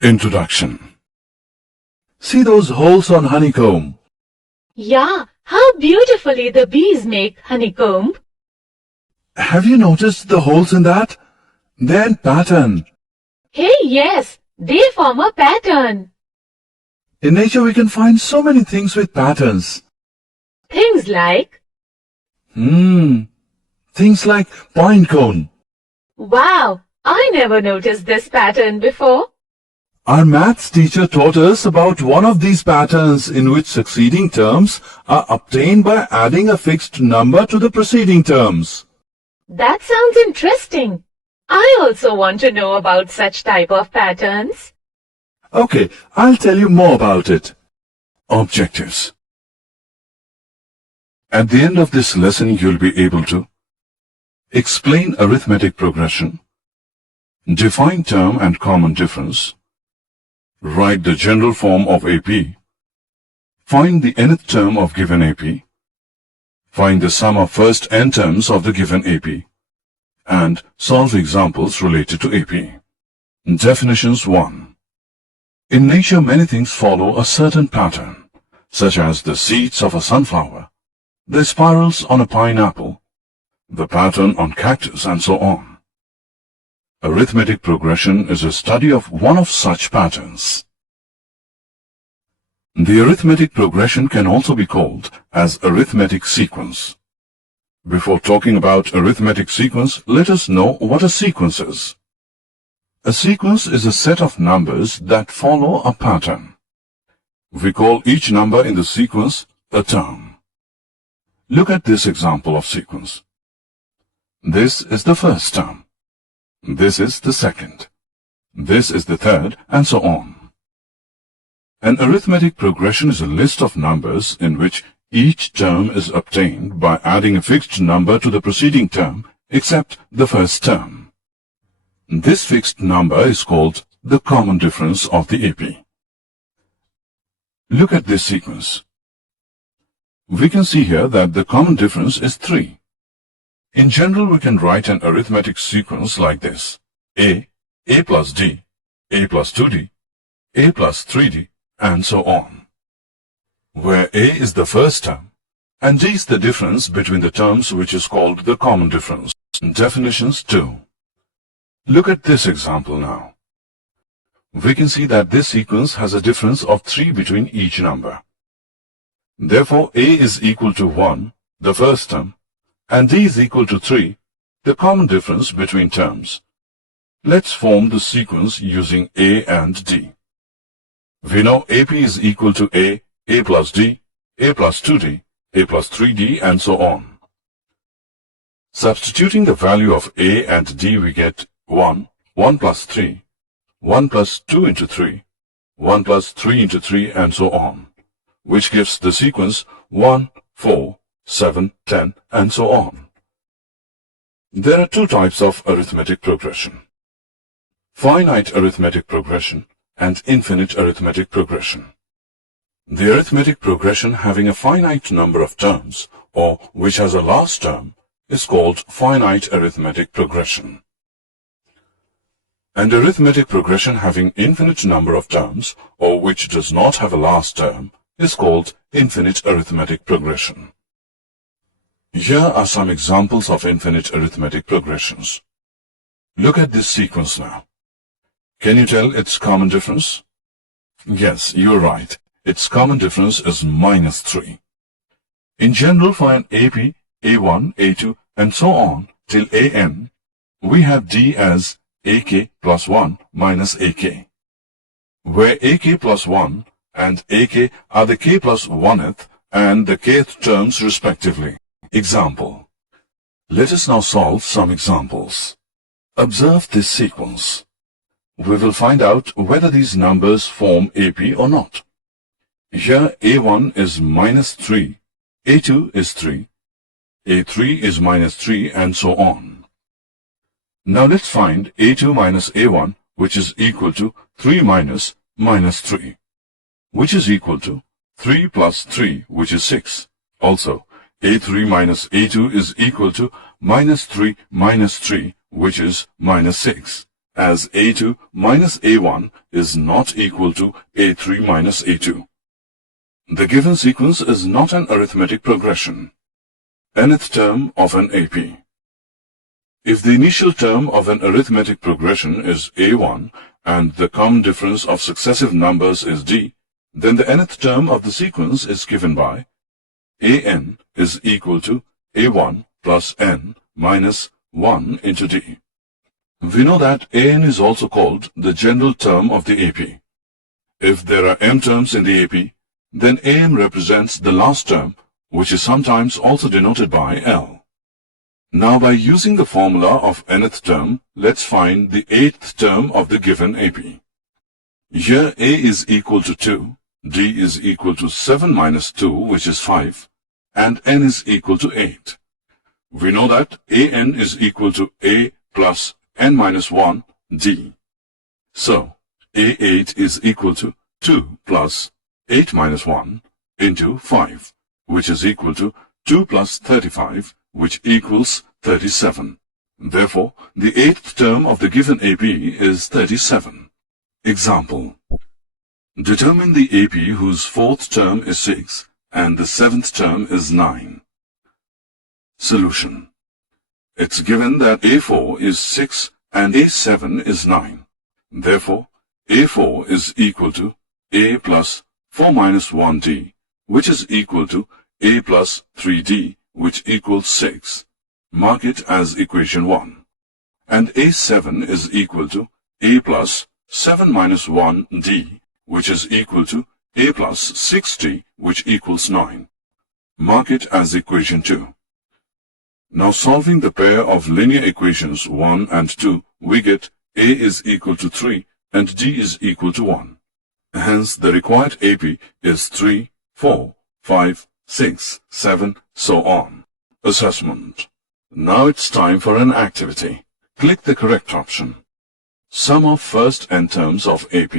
Introduction. See those holes on honeycomb? Yeah, how beautifully the bees make honeycomb. Have you noticed the holes in that? They're in pattern. Hey, yes, they form a pattern. In nature we can find so many things with patterns. Things like, Things like pine cone. wow, I never noticed this pattern before. Our maths teacher taught us about one of these patterns in which succeeding terms are obtained by adding a fixed number to the preceding terms. That sounds interesting. I also want to know about such type of patterns. Okay, I'll tell you more about it. Objectives. At the end of this lesson, you'll be able to explain arithmetic progression, define term and common difference, write the general form of AP, find the nth term of given AP, find the sum of first n terms of the given AP, and solve examples related to AP. Definitions 1. In nature, many things follow a certain pattern, such as the seeds of a sunflower, the spirals on a pineapple, the pattern on cactus, and so on. Arithmetic progression is a study of one of such patterns. The arithmetic progression can also be called as arithmetic sequence. Before talking about arithmetic sequence, let us know what a sequence is. A sequence is a set of numbers that follow a pattern. We call each number in the sequence a term. Look at this example of sequence. This is the first term. This is the second. This is the third, and so on. An arithmetic progression is a list of numbers in which each term is obtained by adding a fixed number to the preceding term, except the first term. This fixed number is called the common difference of the AP. Look at this sequence. We can see here that the common difference is 3. In general, we can write an arithmetic sequence like this: A plus D, A plus 2D, A plus 3D, and so on, where A is the first term, and D is the difference between the terms, which is called the common difference. Definitions 2. Look at this example now. We can see that this sequence has a difference of 3 between each number. Therefore, A is equal to 1, the first term, and D is equal to 3, the common difference between terms. Let's form the sequence using A and D. We know AP is equal to A plus D, A plus 2D, A plus 3D, and so on. Substituting the value of A and D, we get 1, 1 plus 3, 1 plus 2 into 3, 1 plus 3 into 3, and so on, which gives the sequence 1, 4, 7, 10, and so on. There are two types of arithmetic progression: finite arithmetic progression and infinite arithmetic progression. The arithmetic progression having a finite number of terms, or which has a last term, is called finite arithmetic progression. And arithmetic progression having infinite number of terms, or which does not have a last term, is called infinite arithmetic progression. Here are some examples of infinite arithmetic progressions. Look at this sequence now. Can you tell its common difference? Yes, you're right. Its common difference is -3. In general, for an AP, A1, A2, and so on till AN, we have D as AK plus 1 minus AK, where AK plus 1 and AK are the K plus 1th and the kth terms respectively. Example. Let us now solve some examples. Observe this sequence. We will find out whether these numbers form AP or not. Here A1 is -3, A2 is 3, A3 is -3, and so on. Now let's find A2 minus A1, which is equal to 3 minus -3, which is equal to 3 plus 3, which is 6. Also, A3 minus A2 is equal to -3 minus 3, which is -6, as A2 minus A1 is not equal to A3 minus A2. The given sequence is not an arithmetic progression. Nth term of an AP. If the initial term of an arithmetic progression is A1 and the common difference of successive numbers is D, then the nth term of the sequence is given by An is equal to A1 plus n minus 1 into D. We know that An is also called the general term of the AP. If there are m terms in the AP, then Am represents the last term, which is sometimes also denoted by L. Now by using the formula of nth term, let's find the 8th term of the given AP. Here A is equal to 2, D is equal to 7 minus 2, which is 5, and n is equal to 8. We know that An is equal to A plus n minus 1, D. So, A8 is equal to 2 plus 8 minus 1 into 5, which is equal to 2 plus 35, which equals 37. Therefore, the 8th term of the given AP is 37. Example. Determine the AP whose 4th term is 6 and the 7th term is 9. Solution. It's given that A4 is 6 and A7 is 9. Therefore, A4 is equal to A plus 4 minus 1D, which is equal to A plus 3D, which equals 6. Mark it as equation 1. And A7 is equal to A plus 7 minus 1D, which is equal to A plus 6D, which equals 9. Mark it as equation 2. Now solving the pair of linear equations 1 and 2, we get A is equal to 3 and D is equal to 1. Hence, the required AP is 3, 4, 5, 6, 7, so on. Assessment. Now it's time for an activity. Click the correct option. Sum of first n terms of AP.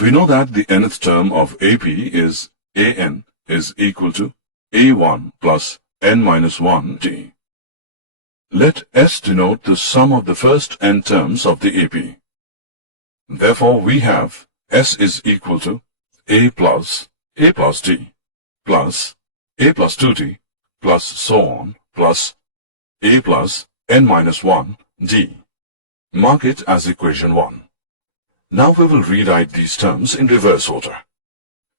We know that the nth term of AP is An is equal to A1 plus n minus 1 D. Let S denote the sum of the first n terms of the AP. Therefore, we have S is equal to A plus D plus A plus 2D plus so on plus A plus n minus 1 D. Mark it as equation 1. Now we will rewrite these terms in reverse order.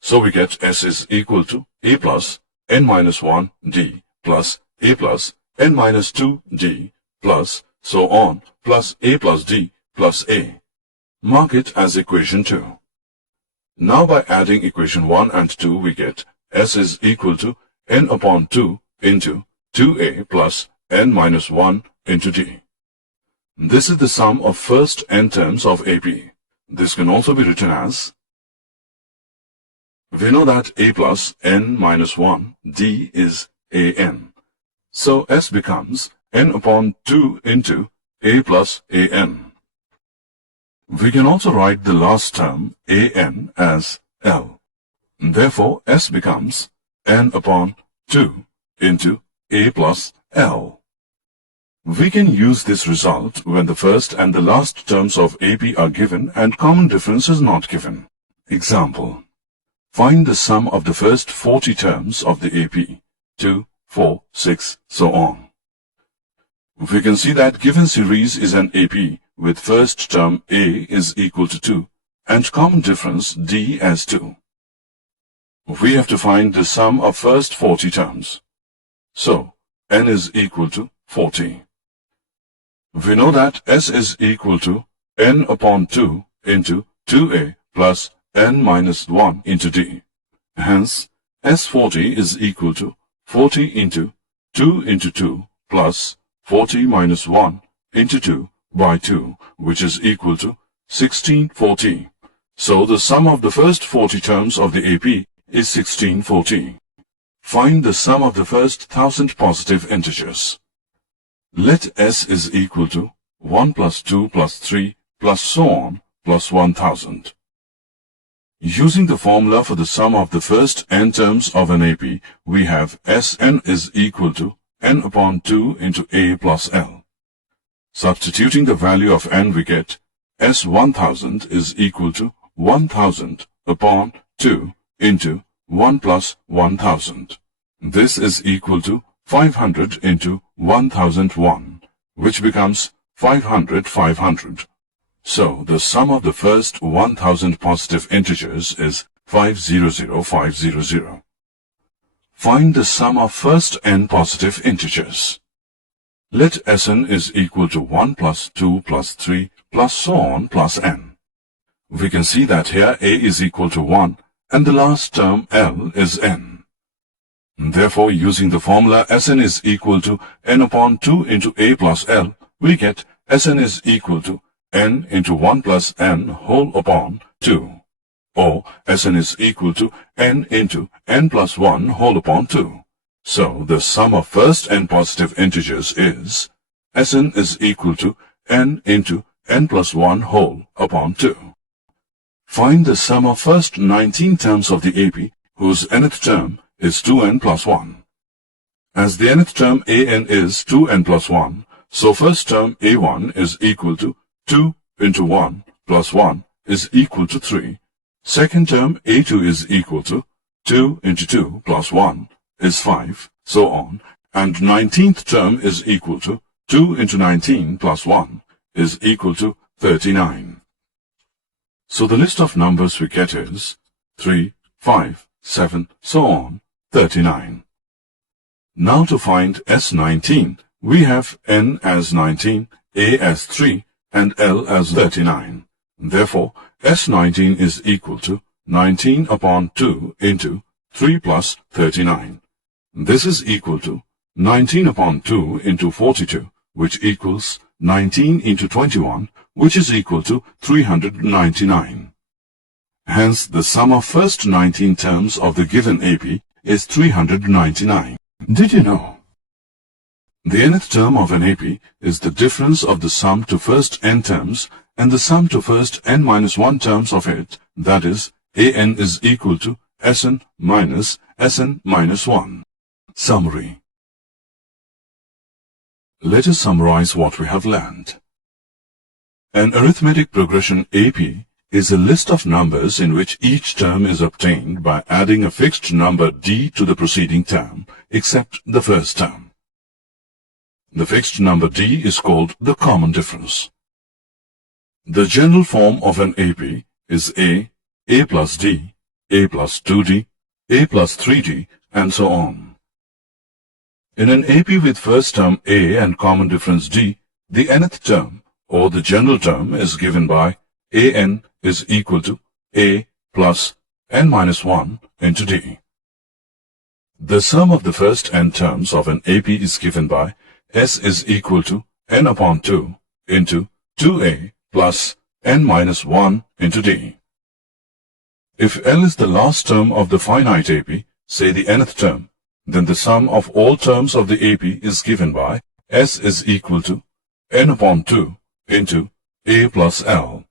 So we get S is equal to A plus n minus 1 D plus A plus n minus 2 D plus so on plus A plus D plus A. Mark it as equation 2. Now by adding equation 1 and 2 we get S is equal to n upon 2 into 2A plus n minus 1 into D. This is the sum of first n terms of AP. This can also be written as, we know that A plus n minus 1 D is An. So S becomes n upon 2 into A plus An. We can also write the last term An as L. Therefore, S becomes n upon 2 into A plus L. We can use this result when the first and the last terms of AP are given and common difference is not given. Example. Find the sum of the first 40 terms of the AP, 2, 4, 6, so on. We can see that given series is an AP with first term A is equal to 2 and common difference D as 2. We have to find the sum of first 40 terms. So, n is equal to 40. We know that S is equal to n upon 2 into 2A plus n minus 1 into D. Hence, S40 is equal to 40 into 2 into 2 plus 40 minus 1 into 2 by 2, which is equal to 1640. So the sum of the first 40 terms of the AP is 1640. Find the sum of the first 1000 positive integers. Let S is equal to 1 plus 2 plus 3 plus so on plus 1000. Using the formula for the sum of the first n terms of an AP, we have Sn is equal to n upon 2 into A plus L. Substituting the value of n, we get S1000 is equal to 1000 upon 2 into 1 plus 1000. This is equal to 500 into 1001, which becomes 500. So the sum of the first 1000 positive integers is 500. Find the sum of first n positive integers. Let Sn is equal to 1 plus 2 plus 3 plus so on plus n. We can see that here a is equal to 1 and the last term L is n. Therefore, using the formula Sn is equal to n upon 2 into a plus L, we get Sn is equal to n into 1 plus n whole upon 2. Or Sn is equal to n into n plus 1 whole upon 2. So the sum of first n positive integers is Sn is equal to n into n plus 1 whole upon 2. Find the sum of first 19 terms of the AP whose nth term is 2n plus 1. As the nth term an is 2n plus 1, so first term a1 is equal to 2 into 1 plus 1 is equal to 3. Second term a2 is equal to 2 into 2 plus 1 is 5, so on, and 19th term is equal to 2 into 19 plus 1 is equal to 39. So the list of numbers we get is 3, 5, 7, so on, 39. Now to find S19, we have n as 19, a as 3, and L as 39. Therefore, S19 is equal to 19 upon 2 into 3 plus 39. This is equal to 19 upon 2 into 42, which equals 19 into 21, which is equal to 399. Hence, the sum of first 19 terms of the given AP is 399. Did you know? The nth term of an AP is the difference of the sum to first n terms and the sum to first n minus 1 terms of it, that is, an is equal to Sn minus Sn minus 1. Summary. Let us summarize what we have learned. An arithmetic progression AP is a list of numbers in which each term is obtained by adding a fixed number d to the preceding term, except the first term. The fixed number d is called the common difference. The general form of an AP is a plus d, a plus 2d, a plus 3d, and so on. In an AP with first term a and common difference d, the nth term, or the general term, is given by an is equal to a plus n minus 1 into d. The sum of the first n terms of an AP is given by s is equal to n upon 2 into 2a plus n minus 1 into d. If L is the last term of the finite AP, say the nth term, then the sum of all terms of the AP is given by s is equal to n upon 2 into a plus L.